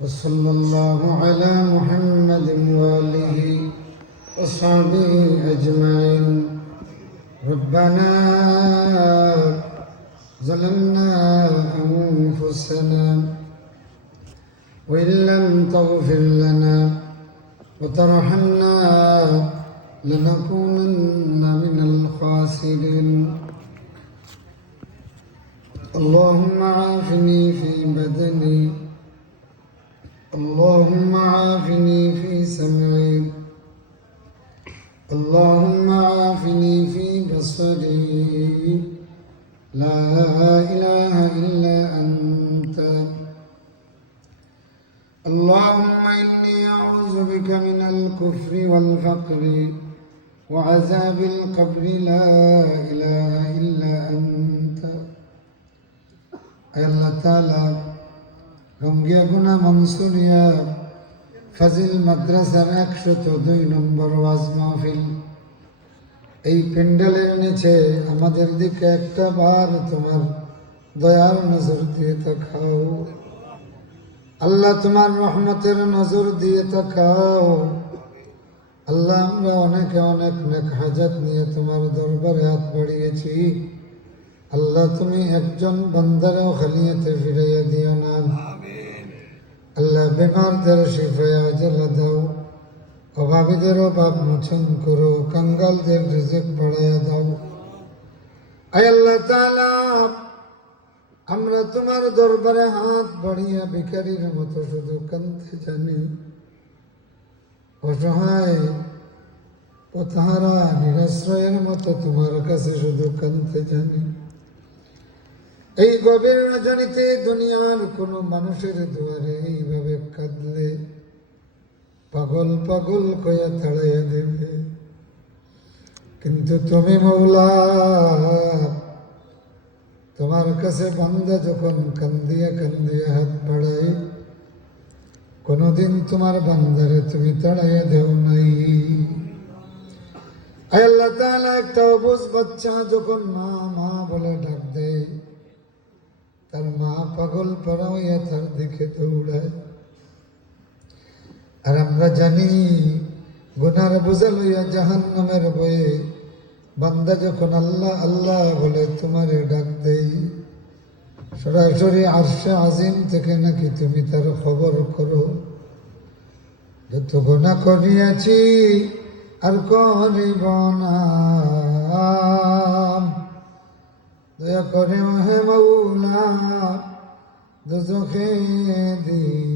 وصلى الله على محمد وآله وصحبه أجمعين. ربنا ظلمنا أنفسنا وإن لم تغفر لنا وترحمنا لنكونن من الخاسرين. اللهم عافني في بدني، اللهم عافني في سمعي، اللهم عافني في بصري، لا إله إلا أنت. اللهم إني أعوذ بك من الكفر والفقر وعذاب القبر، لا إله إلا أنت. আল্লাহ তাআলা রঙ্গিয়া গুনা মনসুরিয়া ফাজিল মাদ্রাসার 102 নম্বর ওয়াজ মাহফিল, এই প্যান্ডেলের নিচে আমাদের দিকে একটা বার তোমার দয়ার নজর দিয়ে তাকাও আল্লাহ, তোমার রহমতের নজর দিয়ে তাকাও আল্লাহ। আমরা অনেকে অনেক নেক হাজাত নিয়ে তোমার দরবারে হাত বাড়িয়েছি আল্লাহ, তুমি একজন বান্দারও খালিয়াতে ফিরাইয়া দিও না আল্লাহ। বেমারদের শিফায়া আজলা দাও, অভাবীদের অভাব মোচন করো, কাঙ্গালদের রিজিক বাড়াইয়া দাও। আয় আল্লাহ তাআলা, আমরা তোমার দরবারে হাত বাড়িয়া ভিখারির মতো শুধু কাঁদতে জানি, অসহায় পথহারা নিরাশ্রয়ের মতো তোমার কাছে শুধু কাঁদতে জানি। এই গভীর রজনীতে দুনিয়ার কোন মানুষের দুয়ারে এইভাবে কাঁদলে পাগল পাগল কয়া তাড়াইয়া দেবে, কিন্তু তুমি মওলা, তোমার কাছে বান্দা যখন কান্দিয়া কান্দিয়া হাত বাড়াই, কোনদিন তোমার বান্দারে তুমি তাড়াইয়া দেও নাই। আয় আল্লাহ তাআলা, একটা অবুঝ বাচ্চা যখন মা মা বলে ডাক দেয়, তার মা পাগল পারা হইয়া তার দিকে দৌড়ায়। আর আমরা জানি গুনার বোঝা লইয়া জাহান্নামের বয়ে বান্দা যখন আল্লাহ আল্লাহ বলে তোমারে ডাক দেই, সরাসরি আরশে আজিম থেকে নাকি তুমি তার খবর করো। যত গুনাহ করিয়াছি আর করিব না, দয়া করে হে মওলা দোজখে দিও